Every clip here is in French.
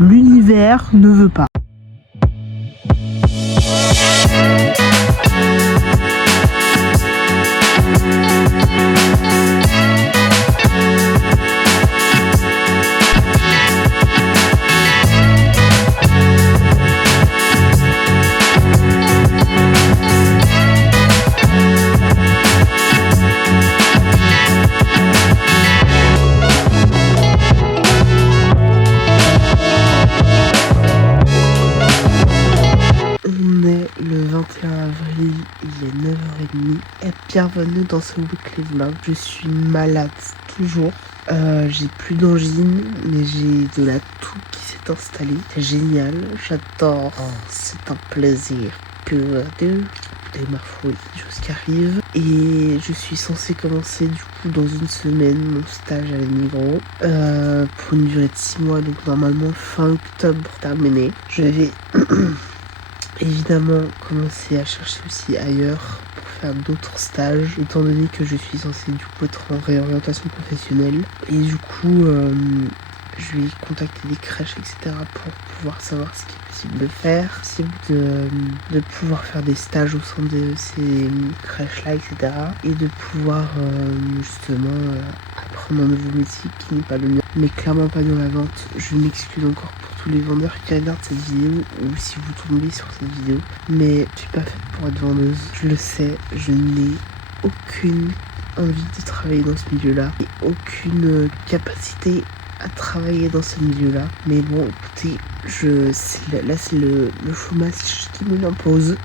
l'univers ne veut pas. Avril, il est 9h30 et bienvenue dans ce weekly vlog. Je suis malade toujours, j'ai plus d'angine mais j'ai de la toux qui s'est installée. C'est génial, j'adore, c'est un plaisir pur de ma foi, des choses qui arrivent. Et je suis censée commencer du coup dans une semaine mon stage à l'Emigros pour une durée de 6 mois, donc normalement fin octobre terminé. Je vais évidemment commencer à chercher aussi ailleurs pour faire d'autres stages, étant donné que je suis censée du coup être en réorientation professionnelle. Et du coup je vais contacter des crèches etc pour pouvoir savoir ce qui est possible de faire, possible de pouvoir faire des stages au sein de ces crèches là etc, et de pouvoir justement apprendre un nouveau métier qui n'est pas le mien, mais clairement pas dans la vente. Je m'excuse encore pour tous les vendeurs qui regardent cette vidéo ou si vous tombez sur cette vidéo, mais je suis pas faite pour être vendeuse, je le sais, je n'ai aucune envie de travailler dans ce milieu-là et aucune capacité à travailler dans ce milieu-là. Mais bon, écoutez, là c'est le chômage qui me l'impose.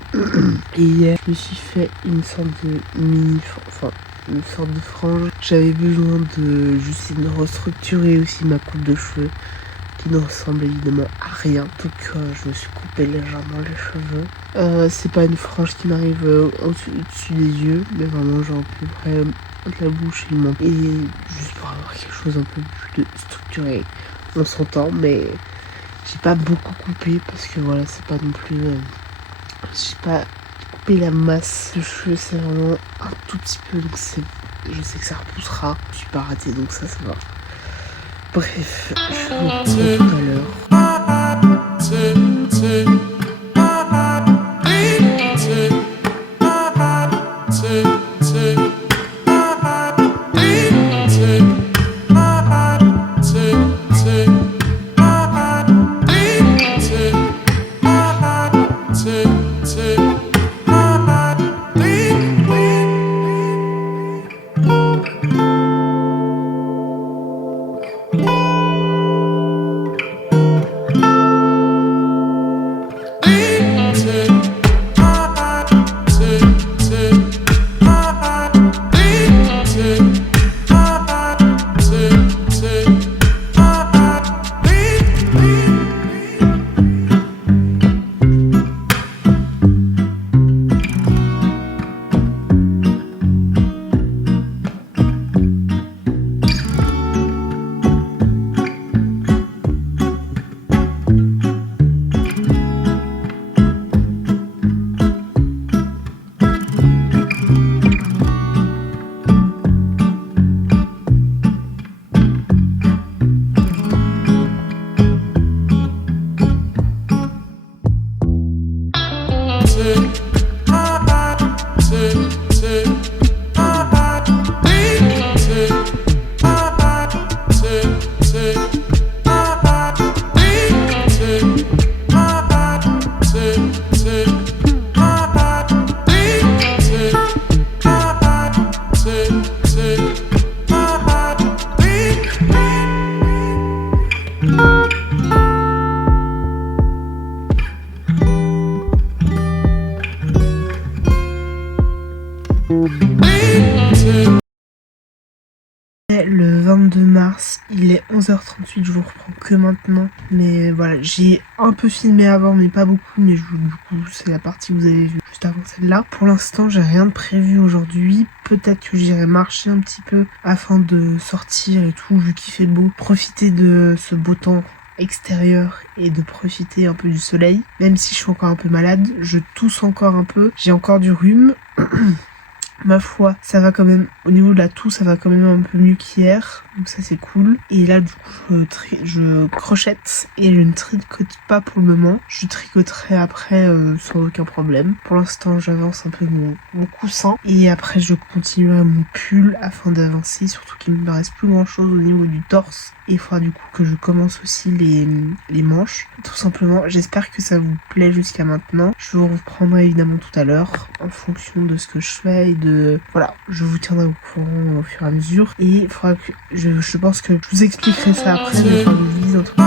Et hier, je me suis fait une sorte de une sorte de frange. J'avais besoin de juste de restructurer aussi ma coupe de cheveux qui ne ressemble évidemment à rien. Donc je me suis coupé légèrement les cheveux. C'est pas une frange qui m'arrive au-dessus des yeux, mais vraiment genre plus près de la bouche et juste pour avoir quelque chose un peu plus structuré. On s'entend, mais j'ai pas beaucoup coupé parce que voilà, c'est pas non plus j'ai pas coupé la masse de cheveux, c'est vraiment un tout petit peu, donc je sais que ça repoussera. Je suis pas ratée, donc ça va. Bref, je vous retrouve tout à l'heure. Le 22 mars, il est 11h38, je vous reprends que maintenant. Mais voilà, j'ai un peu filmé avant, mais pas beaucoup. Mais du coup, c'est la partie que vous avez vue juste avant celle-là. Pour l'instant, j'ai rien de prévu aujourd'hui. Peut-être que j'irai marcher un petit peu afin de sortir et tout, vu qu'il fait beau. Profiter de ce beau temps extérieur et de profiter un peu du soleil. Même si je suis encore un peu malade, je tousse encore un peu. J'ai encore du rhume. Ma foi, ça va quand même Au niveau de la toux, ça va quand même un peu mieux qu'hier, donc ça c'est cool. Et là du coup je crochette et je ne tricote pas pour le moment. Je tricoterai après sans aucun problème. Pour l'instant j'avance un peu mon coussin et après je continuerai mon pull afin d'avancer, surtout qu'il ne me reste plus grand chose au niveau du torse. Et il faudra du coup que je commence aussi les manches. Tout simplement, j'espère que ça vous plaît jusqu'à maintenant. Je vous reprendrai évidemment tout à l'heure en fonction de ce que je fais et de... Voilà, je vous tiendrai au courant au fur et à mesure. Et il faudra que... Je pense que je vous expliquerai ça après, mais il faudra que je vise un truc.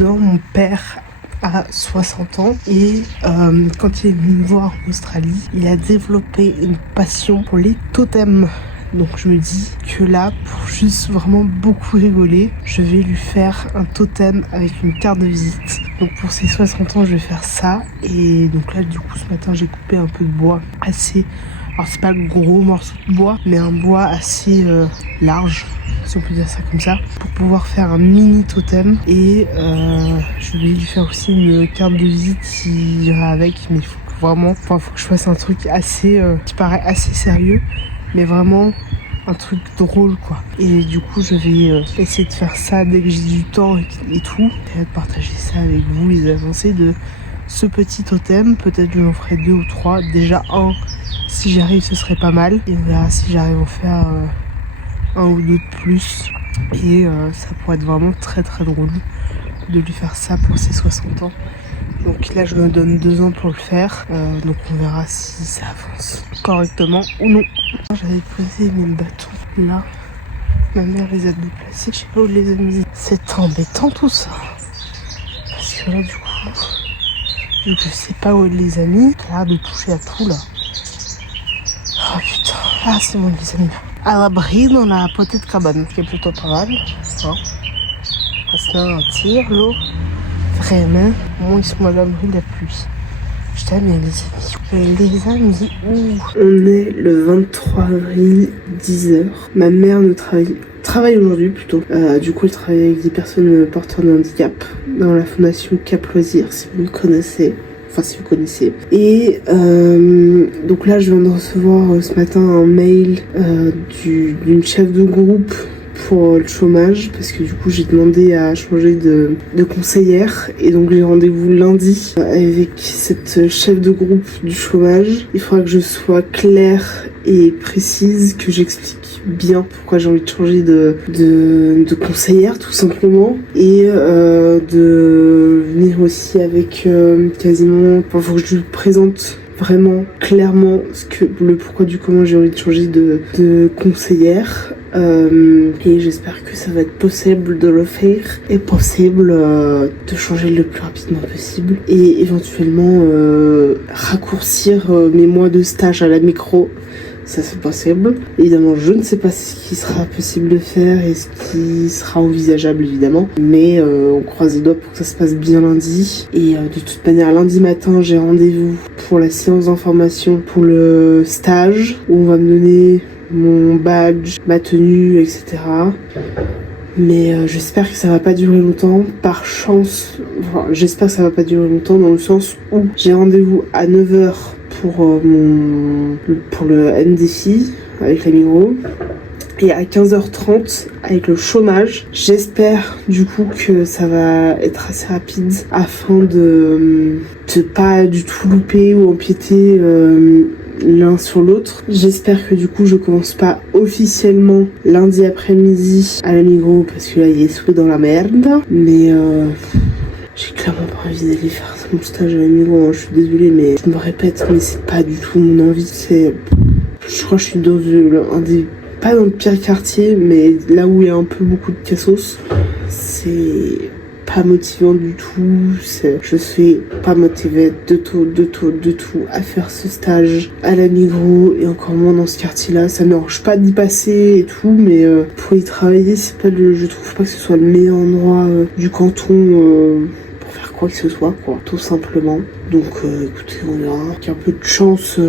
Mon père a 60 ans et quand il est venu me voir en Australie, il a développé une passion pour les totems. Donc je me dis que là, pour juste vraiment beaucoup rigoler, je vais lui faire un totem avec une carte de visite. Donc pour ses 60 ans, je vais faire ça. Et donc là, du coup, ce matin, j'ai coupé un peu de bois assez... Alors c'est pas le gros morceau de bois, mais un bois assez large, si on peut dire ça comme ça, pour pouvoir faire un mini totem. Et je vais lui faire aussi une carte de visite qui ira avec, mais il faut que vraiment, faut que je fasse un truc assez, qui paraît assez sérieux, mais vraiment un truc drôle quoi. Et du coup je vais essayer de faire ça dès que j'ai du temps et tout, et de partager ça avec vous, les avancées de ce petit totem. Peut-être je m'en ferai 2 ou 3, déjà un. Si j'arrive, ce serait pas mal. Et on verra si j'arrive à en faire un ou deux de plus. Et ça pourrait être vraiment très très drôle de lui faire ça pour ses 60 ans. Donc là, je me donne 2 ans pour le faire. Donc on verra si ça avance correctement ou non. J'avais posé mes bâtons là. Ma mère les a déplacés. Je sais pas où les a mis. C'est embêtant tout ça. Parce que là, du coup, vu que je sais pas où elle les a mis, j'ai l'air de toucher à tout là. Oh putain, ah c'est bon les amis. À l'abri dans la petite cabane, qui est plutôt pas mal. Hein. Parce que là, un tir, l'eau, vraiment, au moins ils sont à l'abri de la pluie. Je t'aime les amis. Les amis, on est le 23 avril, 10h. Ma mère ne travaille aujourd'hui plutôt. Du coup, elle travaille avec des personnes porteurs de handicap dans la fondation Cap Loisirs, si vous le connaissez. Enfin, si vous connaissez. Et donc là, je viens de recevoir ce matin un mail d'une chef de groupe pour le chômage, parce que du coup, j'ai demandé à changer de conseillère. Et donc, j'ai rendez-vous lundi avec cette chef de groupe du chômage. Il faudra que je sois claire et précise, que j'explique bien pourquoi j'ai envie de changer de conseillère tout simplement, et de venir aussi avec quasiment, enfin faut que je lui présente vraiment clairement le pourquoi du comment j'ai envie de changer de conseillère. Et j'espère que ça va être possible de le faire et possible de changer le plus rapidement possible et éventuellement raccourcir mes mois de stage à la micro. Ça c'est possible. Évidemment, je ne sais pas ce qui sera possible de faire et ce qui sera envisageable évidemment, mais on croise les doigts pour que ça se passe bien lundi. Et de toute manière, lundi matin, j'ai rendez-vous pour la séance d'information pour le stage où on va me donner mon badge, ma tenue, etc. Mais j'espère que ça va pas durer longtemps. Par chance, enfin, j'espère que ça va pas durer longtemps dans le sens où j'ai rendez-vous à 9h pour le NDFI avec la Migros et à 15h30 avec le chômage. J'espère du coup que ça va être assez rapide afin de pas du tout louper ou empiéter l'un sur l'autre. J'espère que du coup je commence pas officiellement lundi après-midi à la Migros parce que là il est sous dans la merde, mais J'ai clairement pas envie d'aller faire mon stage à la Migros, hein. Je suis désolée, mais je me répète, mais c'est pas du tout mon envie. Je crois que je suis dans un des... Pas dans le pire quartier, mais là où il y a un peu beaucoup de cassos. C'est pas motivant du tout. Je suis pas motivée de tout à faire ce stage à la Migros et encore moins dans ce quartier-là. Ça me dérange pas d'y passer et tout, mais pour y travailler, c'est pas je trouve pas que ce soit le meilleur endroit du canton pour faire quoi que ce soit, quoi, tout simplement. Donc écoutez, on verra. Avec un peu de chance,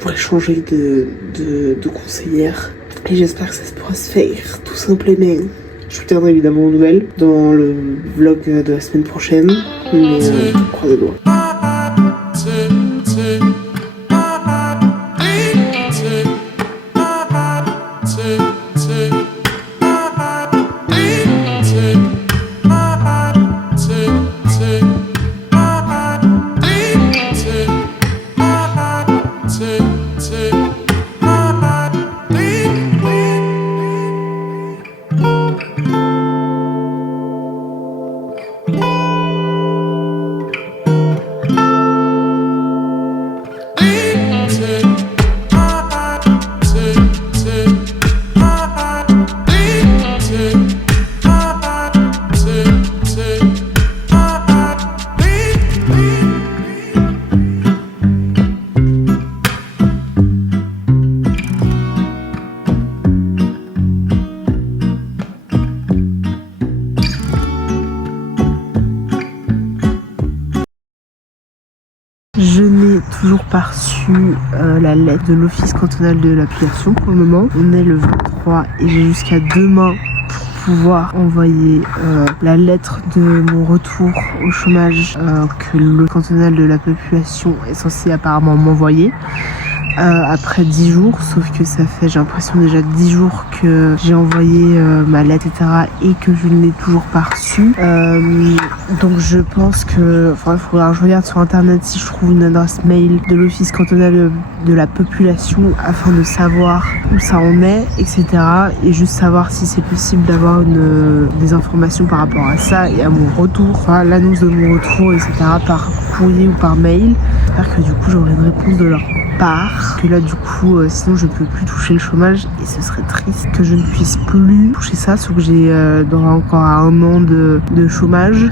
pour échanger de conseillère. Et j'espère que ça pourra se faire, tout simplement. Je vous tiendrai évidemment aux nouvelles dans le vlog de la semaine prochaine. Mais croise les doigts. Je n'ai toujours pas reçu la lettre de l'Office cantonal de l'application pour le moment. On est le 23 et j'ai jusqu'à demain pour pouvoir envoyer la lettre de mon retour au chômage que le cantonal de la population est censé apparemment m'envoyer. Après 10 jours, sauf que ça fait, j'ai l'impression déjà 10 jours que j'ai envoyé ma lettre, etc. et que je ne l'ai toujours pas reçue. Donc je pense que, il faudra que je regarde sur internet si je trouve une adresse mail de l'Office cantonal de la population afin de savoir où ça en est, etc. et juste savoir si c'est possible d'avoir des informations par rapport à ça et à mon retour, l'annonce de mon retour, etc. par courrier ou par mail. J'espère que du coup j'aurai une réponse de leur part, que là du coup sinon je peux plus toucher le chômage et ce serait triste que je ne puisse plus toucher ça, sauf que j'ai droit encore à 1 an de chômage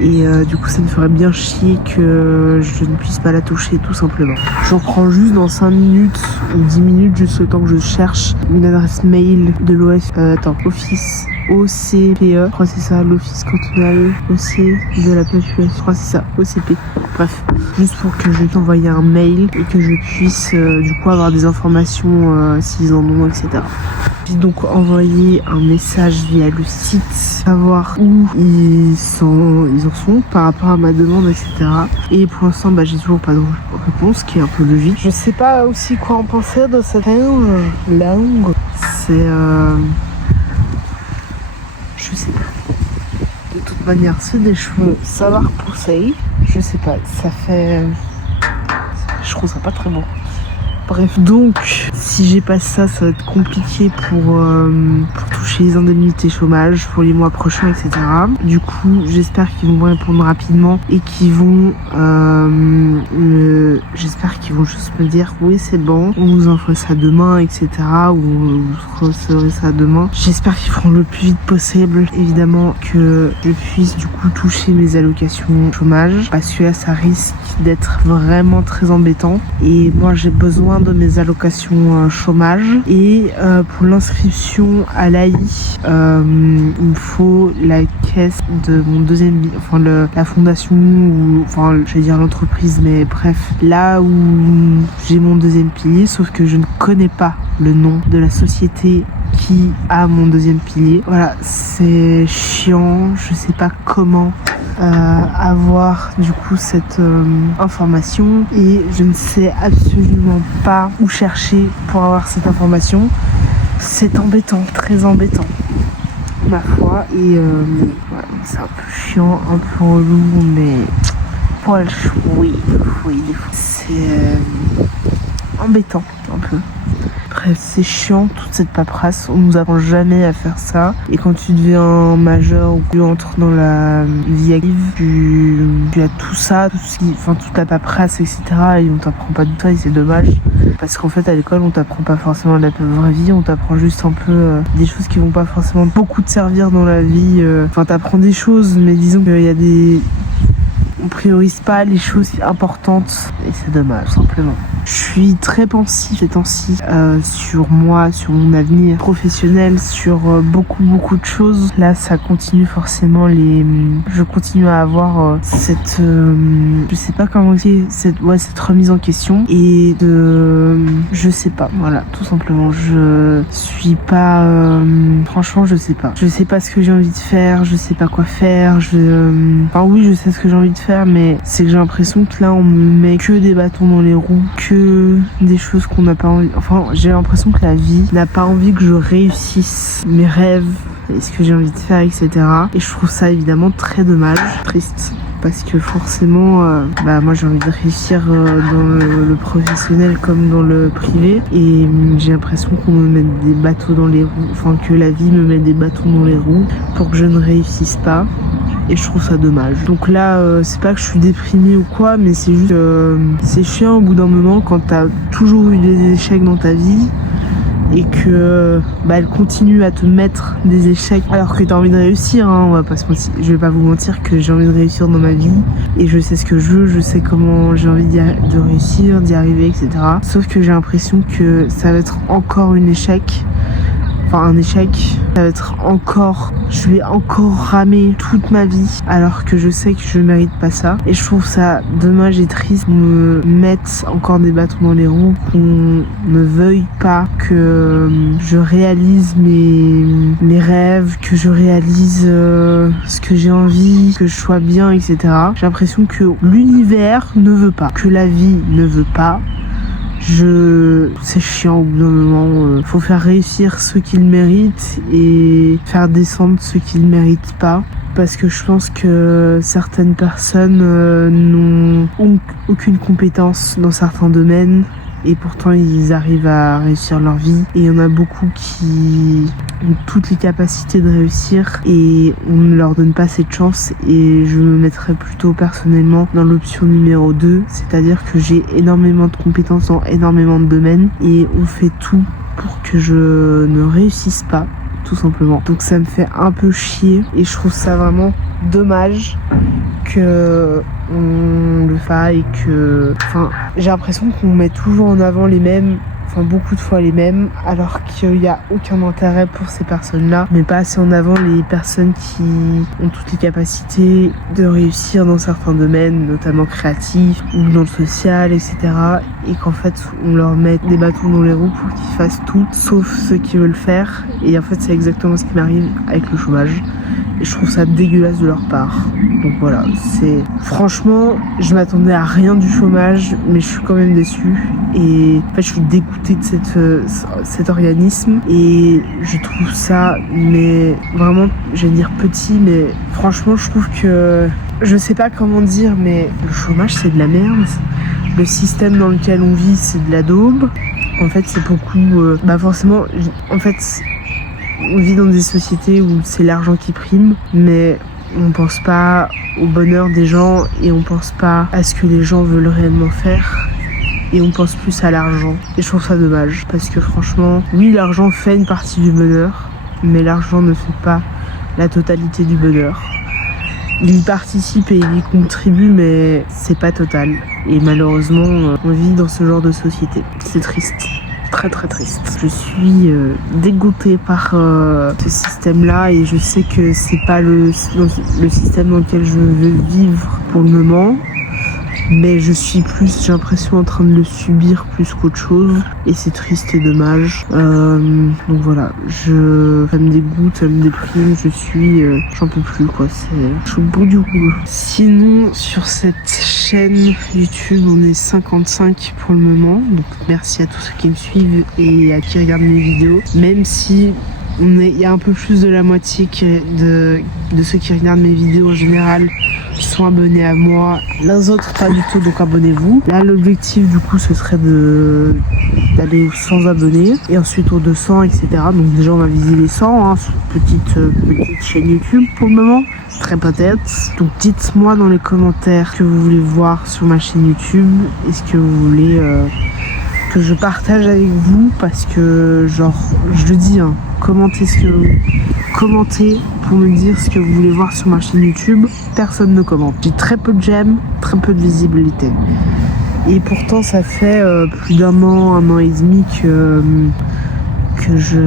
et du coup ça me ferait bien chier que je ne puisse pas la toucher tout simplement. J'en prends juste dans 5 minutes ou 10 minutes, juste le temps que je cherche une adresse mail de Office OCPE, je crois que c'est ça, l'Office cantonal de la population, je crois que c'est ça, OCP. Bref, juste pour que je puisse envoyer un mail et que je puisse du coup avoir des informations s'ils en ont, etc. J'ai donc envoyé un message via le site, savoir où ils en sont par rapport à ma demande, etc. Et pour l'instant, j'ai toujours pas de réponse, ce qui est un peu logique. Je sais pas aussi quoi en penser de cette langue. C'est je sais pas. De toute manière, c'est des cheveux, ça va repousser. Je sais pas, ça fait... Je trouve ça pas très bon. Bref, donc, si j'ai pas ça, ça va être compliqué pour toucher les indemnités chômage pour les mois prochains, etc. Du coup, j'espère qu'ils vont me répondre rapidement et qu'ils vont j'espère qu'ils vont juste me dire oui, c'est bon, on vous envoie ça demain, etc. ou vous recevrez ça demain. J'espère qu'ils feront le plus vite possible, évidemment, que je puisse du coup toucher mes allocations chômage, parce que là, ça risque d'être vraiment très embêtant et moi, j'ai besoin de mes allocations chômage et pour l'inscription à l'AI il me faut la caisse de mon deuxième la fondation ou je vais dire l'entreprise, mais bref, là où j'ai mon deuxième pilier, sauf que je ne connais pas le nom de la société qui a mon deuxième pilier. Voilà, c'est chiant, je sais pas comment avoir du coup cette information et je ne sais absolument pas où chercher pour avoir cette information. C'est embêtant, très embêtant, ma foi, et voilà, c'est un peu chiant, un peu relou, mais pas le choix, oui, des fois c'est embêtant un peu. bref, c'est chiant toute cette paperasse, on nous apprend jamais à faire ça. Et quand tu deviens majeur ou que tu entres dans la vie active, tu as tout ça, toute la paperasse, etc. Et on t'apprend pas du tout et c'est dommage. Parce qu'en fait à l'école on t'apprend pas forcément la vraie vie, on t'apprend juste un peu des choses qui vont pas forcément beaucoup te servir dans la vie. Enfin t'apprends des choses mais disons qu'il y a on priorise pas les choses importantes et c'est dommage, tout simplement. Je suis très pensif ces temps-ci sur moi, sur mon avenir professionnel, sur beaucoup de choses. Là, ça continue forcément je continue à avoir cette, je sais pas comment dire, cette remise en question et je sais pas, voilà, tout simplement. Je suis pas, franchement, je sais pas. Je sais pas ce que j'ai envie de faire, je sais pas quoi faire. Enfin oui, je sais ce que j'ai envie de faire, mais c'est que j'ai l'impression que là, on me met que des bâtons dans les roues, que des choses qu'on n'a pas envie. Enfin, j'ai l'impression que la vie n'a pas envie que je réussisse mes rêves et ce que j'ai envie de faire, etc. Et je trouve ça évidemment très dommage, triste. Parce que forcément, moi j'ai envie de réussir dans le professionnel comme dans le privé. Et j'ai l'impression qu'on me met des bâtons dans les roues, enfin que la vie me met des bâtons dans les roues pour que je ne réussisse pas. Et je trouve ça dommage. Donc là, c'est pas que je suis déprimée ou quoi, mais c'est juste c'est chiant au bout d'un moment quand t'as toujours eu des échecs dans ta vie et que elle continue à te mettre des échecs alors que t'as envie de réussir, hein, on va pas se mentir. Je vais pas vous mentir que j'ai envie de réussir dans ma vie et je sais ce que je veux, je sais comment j'ai envie de réussir, d'y arriver, etc. Sauf que j'ai l'impression que ça va être encore un échec. Ça va être je vais encore ramer toute ma vie alors que je sais que je mérite pas ça. Et je trouve ça dommage et triste qu'on me mette encore des bâtons dans les roues, qu'on ne veuille pas que je réalise mes rêves, que je réalise ce que j'ai envie, que je sois bien, etc. J'ai l'impression que l'univers ne veut pas, que la vie ne veut pas. C'est chiant au bout d'un moment. Faut faire réussir ceux qui le méritent et faire descendre ceux qui le méritent pas. Parce que je pense que certaines personnes n'ont aucune compétence dans certains domaines et pourtant ils arrivent à réussir leur vie. Et il y en a beaucoup qui ont toutes les capacités de réussir et on ne leur donne pas cette chance. Et je me mettrais plutôt personnellement dans l'option numéro 2, c'est-à-dire que j'ai énormément de compétences dans énormément de domaines et on fait tout pour que je ne réussisse pas, tout simplement. Donc ça me fait un peu chier et je trouve ça vraiment dommage que on le fasse et que... j'ai l'impression qu'on met toujours en avant les mêmes, beaucoup de fois les mêmes, alors qu'il n'y a aucun intérêt pour ces personnes-là, mais pas assez en avant les personnes qui ont toutes les capacités de réussir dans certains domaines, notamment créatifs ou dans le social, etc. Et qu'en fait, on leur met des bâtons dans les roues pour qu'ils fassent tout, sauf ceux qui veulent faire. Et en fait, c'est exactement ce qui m'arrive avec le chômage. Et je trouve ça dégueulasse de leur part. Donc voilà, franchement, je m'attendais à rien du chômage, mais je suis quand même déçue. Et en fait, je suis dégoûtée de cet organisme. Et je trouve ça, mais vraiment, je vais dire petit, mais franchement, je trouve que... Je sais pas comment dire, mais le chômage, c'est de la merde. Le système dans lequel on vit, c'est de la daube. En fait, c'est beaucoup... forcément, en fait... On vit dans des sociétés où c'est l'argent qui prime, mais on pense pas au bonheur des gens et on pense pas à ce que les gens veulent réellement faire et on pense plus à l'argent. Et je trouve ça dommage parce que franchement, oui, l'argent fait une partie du bonheur, mais l'argent ne fait pas la totalité du bonheur. Il y participe et il y contribue, mais c'est pas total. Et malheureusement, on vit dans ce genre de société. C'est triste. Très très triste. Je suis dégoûtée par ce système-là et je sais que c'est pas le système dans lequel je veux vivre pour le moment. Mais j'ai l'impression en train de le subir plus qu'autre chose et c'est triste et dommage. Donc voilà, ça me dégoûte, ça me déprime, j'en peux plus quoi, je suis au bout du rouleau. Sinon sur cette chaîne YouTube on est 55 pour le moment, donc merci à tous ceux qui me suivent et à qui regardent mes vidéos, même si il y a un peu plus de la moitié de ceux qui regardent mes vidéos en général sont abonnés à moi, les autres pas du tout, donc abonnez-vous. Là l'objectif du coup ce serait d'aller aux 100 abonnés et ensuite aux 200, etc. Donc déjà on va viser les 100 hein, sur une petite chaîne YouTube pour le moment, très peut-être. Donc dites-moi dans les commentaires ce que vous voulez voir sur ma chaîne YouTube, est-ce que vous voulez que je partage avec vous, parce que genre je le dis hein, commentez pour me dire ce que vous voulez voir sur ma chaîne YouTube. Personne ne commente, j'ai très peu de j'aime, très peu de visibilité et pourtant ça fait plus d'un an et demi que je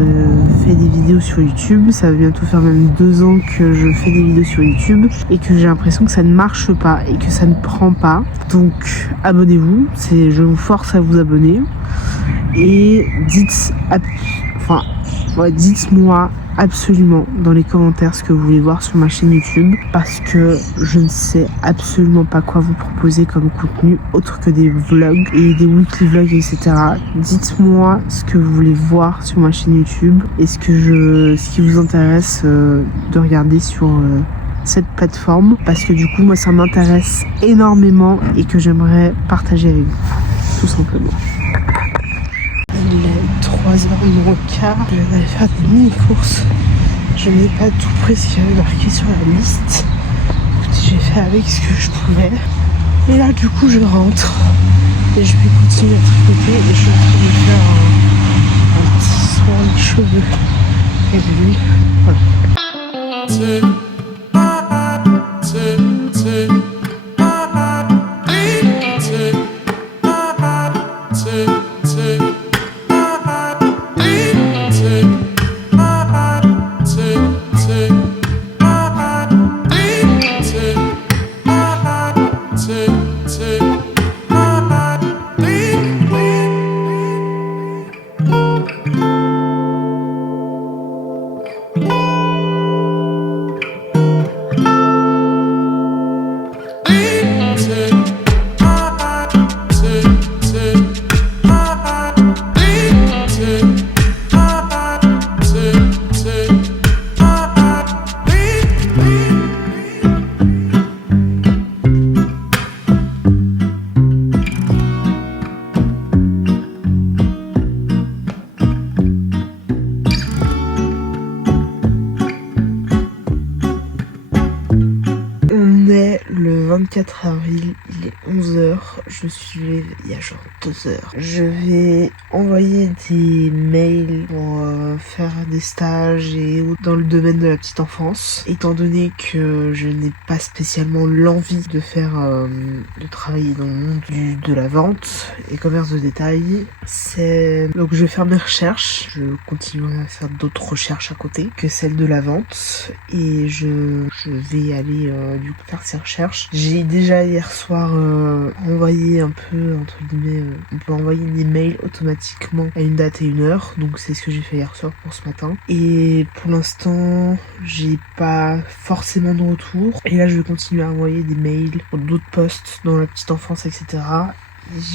fais des vidéos sur YouTube. Ça va bientôt faire même 2 ans que je fais des vidéos sur YouTube et que j'ai l'impression que ça ne marche pas et que ça ne prend pas. Donc abonnez-vous, je vous force à vous abonner et dites-moi absolument dans les commentaires ce que vous voulez voir sur ma chaîne YouTube, parce que je ne sais absolument pas quoi vous proposer comme contenu autre que des vlogs et des weekly vlogs, etc. Dites-moi ce que vous voulez voir sur ma chaîne YouTube et ce qui vous intéresse de regarder sur cette plateforme, parce que du coup moi ça m'intéresse énormément et que j'aimerais partager avec vous, tout simplement. Il est 3h moins quart, je vais aller faire des mini-courses. Je n'ai pas tout pris ce qu'il y avait marqué sur la liste. Écoutez, j'ai fait avec ce que je pouvais. Et là, du coup, je rentre. Et je vais continuer à tricoter. Et je suis en train de faire un petit soin de cheveux. Et de l'huile. Voilà. Le 24 avril, il est 11h, je suis levée il y a genre 2 heures. Je vais envoyer des mails pour faire des stages et dans le domaine de la petite enfance, étant donné que je n'ai pas spécialement l'envie de de travailler dans le monde de la vente et commerce de détail. Donc je vais faire mes recherches, je continuerai à faire d'autres recherches à côté que celles de la vente et je vais aller du coup faire ces recherches. J'ai déjà hier soir envoyé un peu, entre guillemets, on peut envoyer des mails automatiquement à une date et une heure, donc c'est ce que j'ai fait hier soir pour ce matin. Et pour l'instant, j'ai pas forcément de retour. Et là, je vais continuer à envoyer des mails pour d'autres postes dans la petite enfance, etc.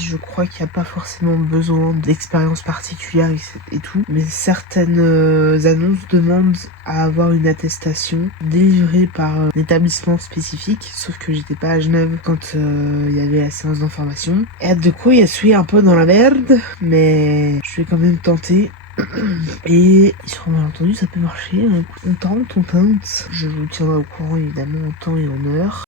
Je crois qu'il n'y a pas forcément besoin d'expérience particulière et tout, mais certaines annonces demandent à avoir une attestation délivrée par un établissement spécifique, sauf que j'étais pas à Genève quand il y avait la séance d'information. Et de quoi il suis un peu dans la merde, mais je vais quand même tenter. Et sur un malentendu ça peut marcher, on tente. Je vous tiendrai au courant évidemment en temps et en heure.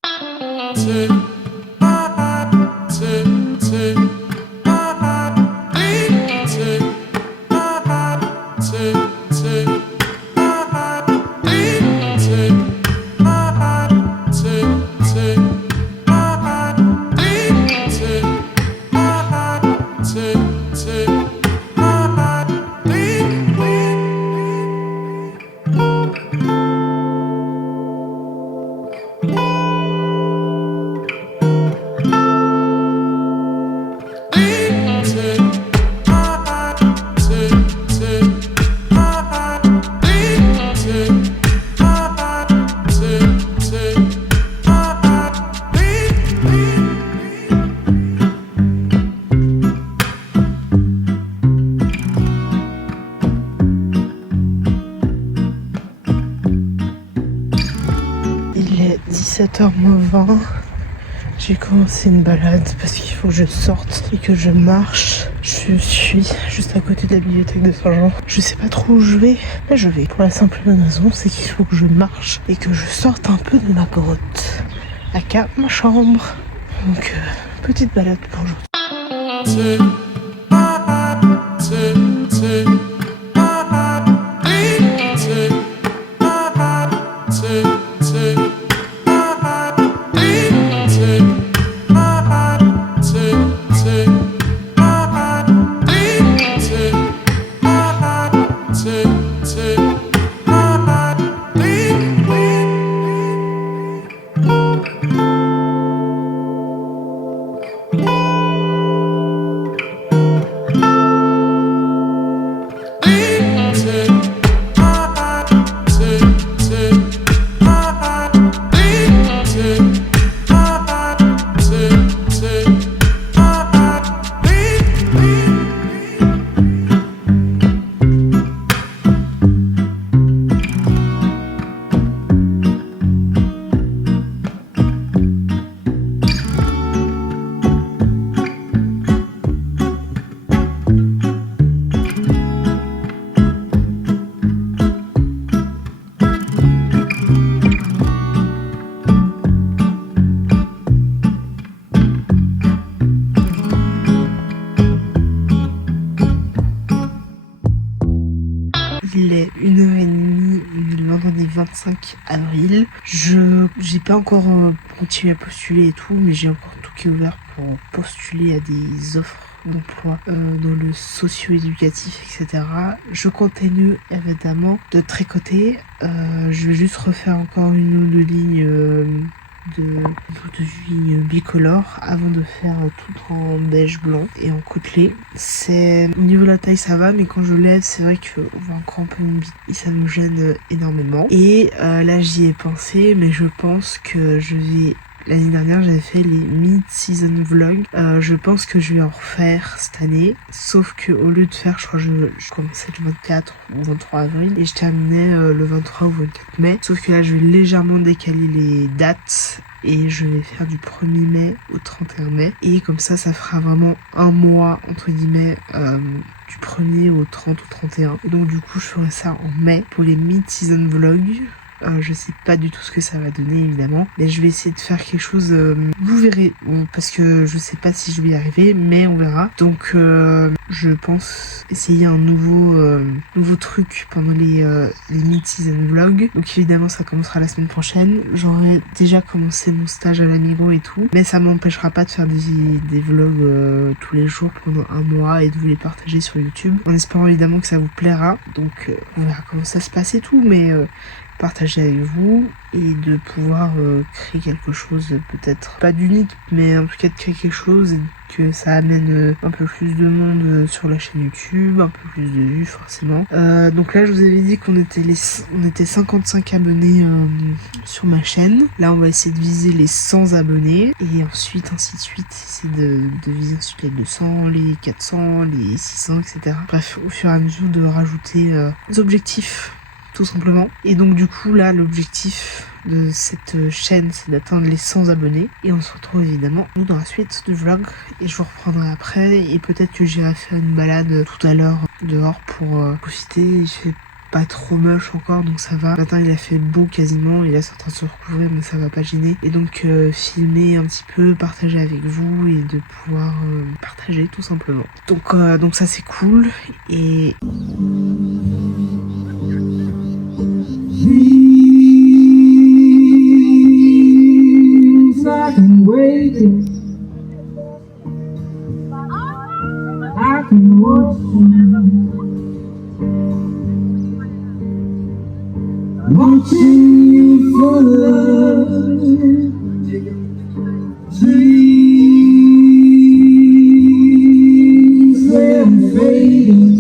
17h20. J'ai commencé une balade parce qu'il faut que je sorte et que je marche. Je suis juste à côté de la bibliothèque de Saint-Jean. Je sais pas trop où je vais, mais je vais. Pour la simple et bonne raison, c'est qu'il faut que je marche et que je sorte un peu de ma grotte. Aka ma chambre. Donc, petite balade pour aujourd'hui. Il est 1h30 le vendredi 25 avril. J'ai pas encore continué à postuler et tout, mais j'ai encore tout qui est ouvert pour postuler à des offres d'emploi dans le socio-éducatif, etc. Je continue évidemment de tricoter. Je vais juste refaire encore une ou deux lignes de bicolore avant de faire tout en beige blanc et en côtelé. C'est au niveau de la taille ça va, mais quand je lève c'est vrai qu'on voit encore un peu mon bit et ça me gêne énormément. Et là j'y ai pensé, mais je pense que je vais... L'année dernière, j'avais fait les mid-season vlogs. Je pense que je vais en refaire cette année. Sauf que au lieu de faire, je crois que je commençais le 24 ou 23 avril et je terminais le 23 ou 24 mai. Sauf que là, je vais légèrement décaler les dates et je vais faire du 1er mai au 31 mai. Et comme ça fera vraiment un mois, entre guillemets, du 1er au 30 ou 31. Et donc du coup, je ferai ça en mai pour les mid-season vlogs. Je sais pas du tout ce que ça va donner évidemment, mais je vais essayer de faire quelque chose, vous verrez, parce que je sais pas si je vais y arriver, mais on verra. Donc je pense essayer un nouveau truc pendant les mid-season vlogs. Donc évidemment ça commencera la semaine prochaine. J'aurai déjà commencé mon stage à l'Amigo et tout, mais ça m'empêchera pas de faire des vlogs tous les jours pendant un mois et de vous les partager sur YouTube, en espérant évidemment que ça vous plaira. Donc on verra comment ça se passe et tout, mais partager avec vous et de pouvoir créer quelque chose, peut-être pas d'unique, mais en tout cas de créer quelque chose et que ça amène un peu plus de monde sur la chaîne YouTube, un peu plus de vues forcément. Donc là je vous avais dit qu'on était 55 abonnés sur ma chaîne. Là on va essayer de viser les 100 abonnés et ensuite ainsi de suite, essayer de viser ensuite les 200, les 400, les 600, etc. Bref, au fur et à mesure de rajouter des objectifs tout simplement. Et donc du coup là l'objectif de cette chaîne c'est d'atteindre les 100 abonnés et on se retrouve évidemment dans la suite du vlog et je vous reprendrai après et peut-être que j'irai faire une balade tout à l'heure dehors pour profiter. Il fait pas trop moche encore donc ça va. Matin il a fait beau quasiment, il est en train de se recouvrir mais ça va pas gêner. Et donc filmer un petit peu, partager avec vous et de pouvoir partager tout simplement. Donc ça c'est cool et... I can wait it. I can watch you. Watching you for love. Dreams they're fading.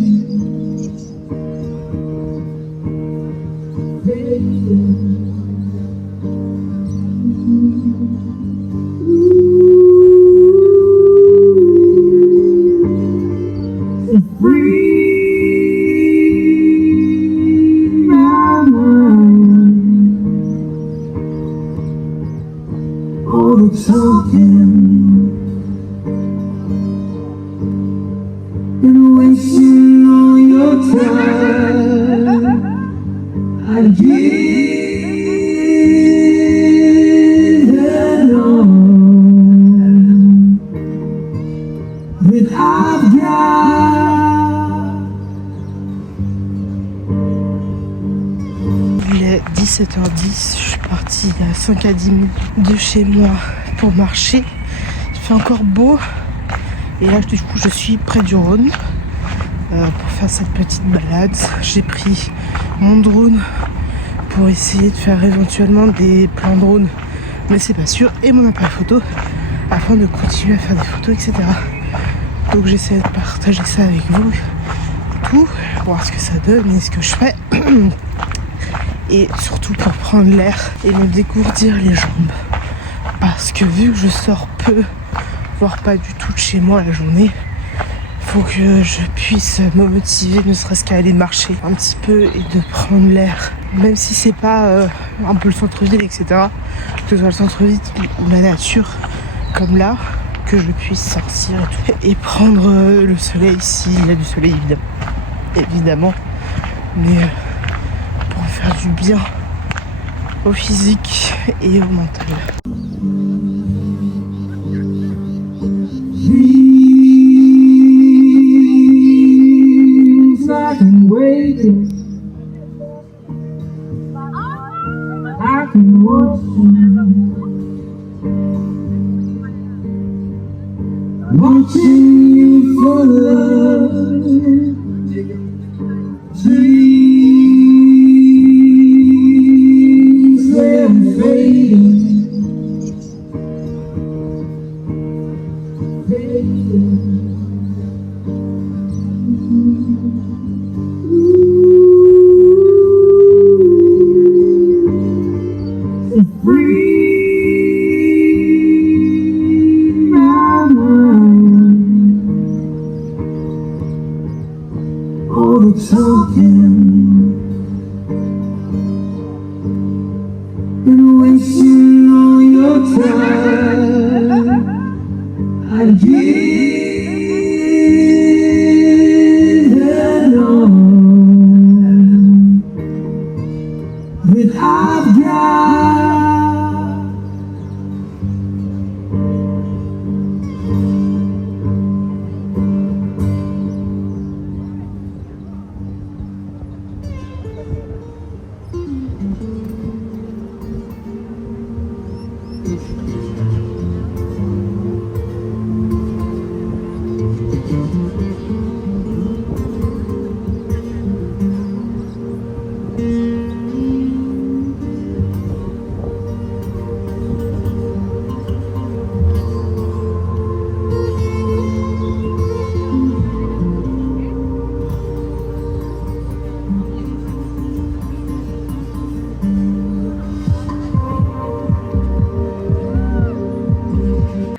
and give it all that I've got. Il est 17h10, je suis partie à 5 à 10 minutes de chez moi pour marcher. Il fait encore beau et là du coup je suis près du Rhône pour faire cette petite balade. J'ai pris mon drone pour essayer de faire éventuellement des plans drone, mais c'est pas sûr, et mon appareil photo afin de continuer à faire des photos, etc. Donc j'essaie de partager ça avec vous, tout, voir ce que ça donne et ce que je fais. Et surtout pour prendre l'air et me dégourdir les jambes. Parce que vu que je sors peu, voire pas du tout de chez moi la journée, faut que je puisse me motiver, ne serait-ce qu'à aller marcher un petit peu et de prendre l'air. Même si c'est pas un peu le centre-ville, etc. Que ce soit le centre-ville ou la nature, comme là, que je puisse sortir et tout. Et prendre le soleil, s'il y a du soleil évidemment. Mais pour faire du bien au physique et au mental. Dreams I can wake it, I can watch them, watching you for love. Dreams they're fading, fading. Free my mind, all the talking and wasting all your time. I give it all that I've got.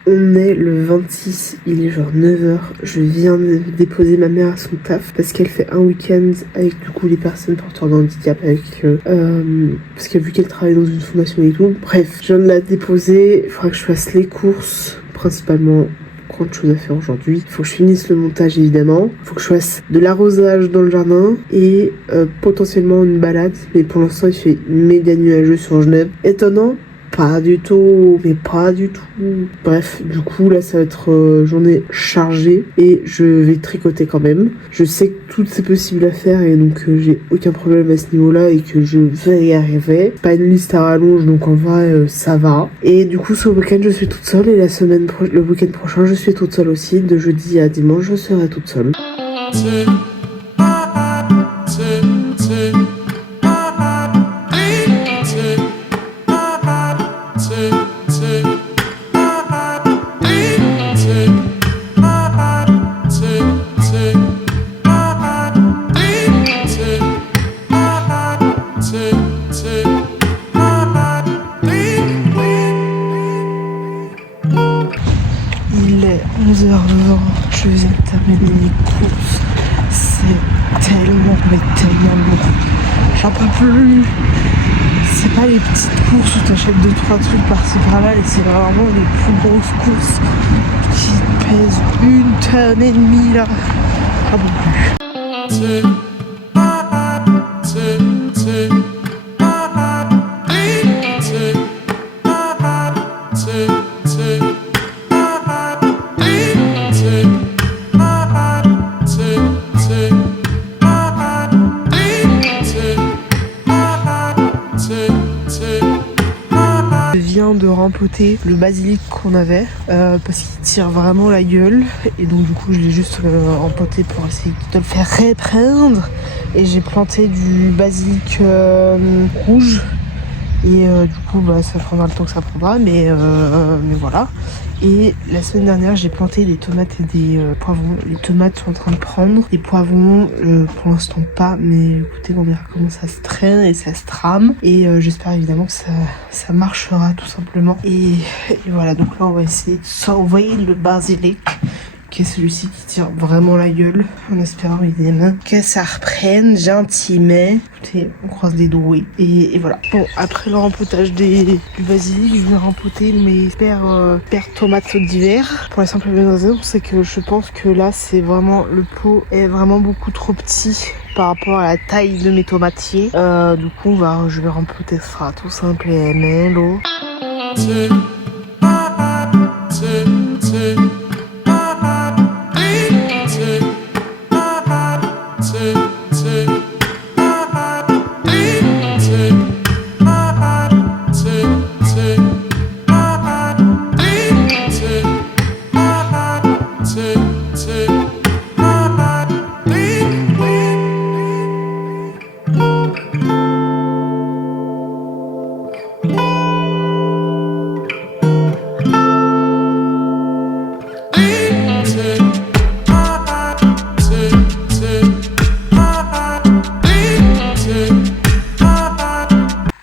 On est le 26, il est genre 9h. Je viens de déposer ma mère à son taf parce qu'elle fait un week-end avec du coup les personnes porteurs de handicap parce qu'elle vu qu'elle travaille dans une fondation et tout. Bref, je viens de la déposer. Il faudra que je fasse les courses, principalement. Grande chose à faire aujourd'hui. Il faut que je finisse le montage évidemment. Il faut que je fasse de l'arrosage dans le jardin et potentiellement une balade. Mais pour l'instant il fait méga nuageux sur Genève. Étonnant. Pas du tout, mais pas du tout. Bref, du coup là ça va être journée chargée et je vais tricoter quand même. Je sais que tout c'est possible à faire et donc j'ai aucun problème à ce niveau-là et que je vais y arriver. Pas une liste à rallonge donc en vrai ça va. Et du coup ce week-end je suis toute seule et le week-end prochain je suis toute seule aussi. De jeudi à dimanche je serai toute seule. Il est 11h20, je viens de terminer mes courses. C'est tellement lourd. J'en peux plus. C'est pas les petites courses où t'achètes 2-3 trucs par-ci par-là, et c'est vraiment les plus grosses courses qui pèsent 1 tonne et demie là. J'en peux plus. rempoté le basilic qu'on avait parce qu'il tire vraiment la gueule et donc du coup je l'ai juste rempoté pour essayer de le faire reprendre et j'ai planté du basilic rouge et du coup bah, ça prendra le temps que ça prendra mais voilà. Et la semaine dernière j'ai planté des tomates et des poivrons. Les tomates sont en train de prendre, les poivrons pour l'instant pas, mais écoutez on verra comment ça se traîne et ça se trame et j'espère évidemment que ça marchera tout simplement et voilà. Donc là on va essayer de sauver le basilic qui est celui-ci qui tire vraiment la gueule, en espérant évidemment que ça reprenne gentiment. Écoutez, on croise les doigts et voilà. Bon, après le rempotage du basilic, je vais rempoter mes paires tomates d'hiver pour la simple et bonne raison, c'est que je pense que là c'est vraiment, le pot est vraiment beaucoup trop petit par rapport à la taille de mes tomatiers. Du coup je vais rempoter ça tout simplement.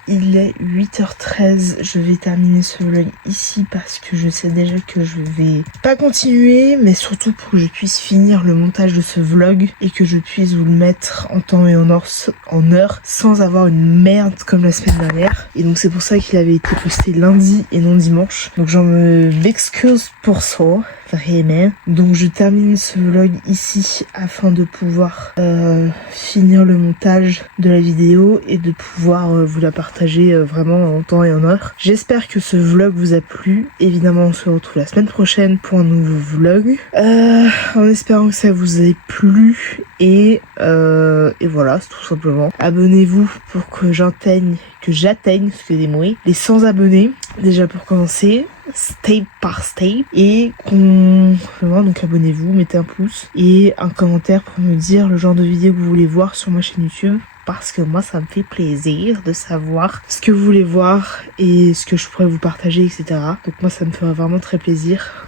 Il est 8h13, je vais terminer ce vlog ici parce que je sais déjà que je vais pas continuer, mais surtout pour que je puisse finir le montage de ce vlog et que je puisse vous le mettre en temps et en heure sans avoir une merde comme la semaine dernière. Et donc c'est pour ça qu'il avait été posté lundi et non dimanche. Donc j'en m'excuse pour ça. Vraiment. Donc je termine ce vlog ici afin de pouvoir finir le montage de la vidéo et de pouvoir vous la partager vraiment en temps et en heure. J'espère que ce vlog vous a plu. Évidemment on se retrouve la semaine prochaine pour un nouveau vlog. En espérant que ça vous ait plu et voilà, c'est tout simplement. Abonnez-vous pour que j'atteigne, excusez-moi, les 100 abonnés. Déjà pour commencer, step par step, et donc abonnez-vous, mettez un pouce et un commentaire pour me dire le genre de vidéo que vous voulez voir sur ma chaîne YouTube, parce que moi ça me fait plaisir de savoir ce que vous voulez voir et ce que je pourrais vous partager, etc. Donc moi ça me ferait vraiment très plaisir.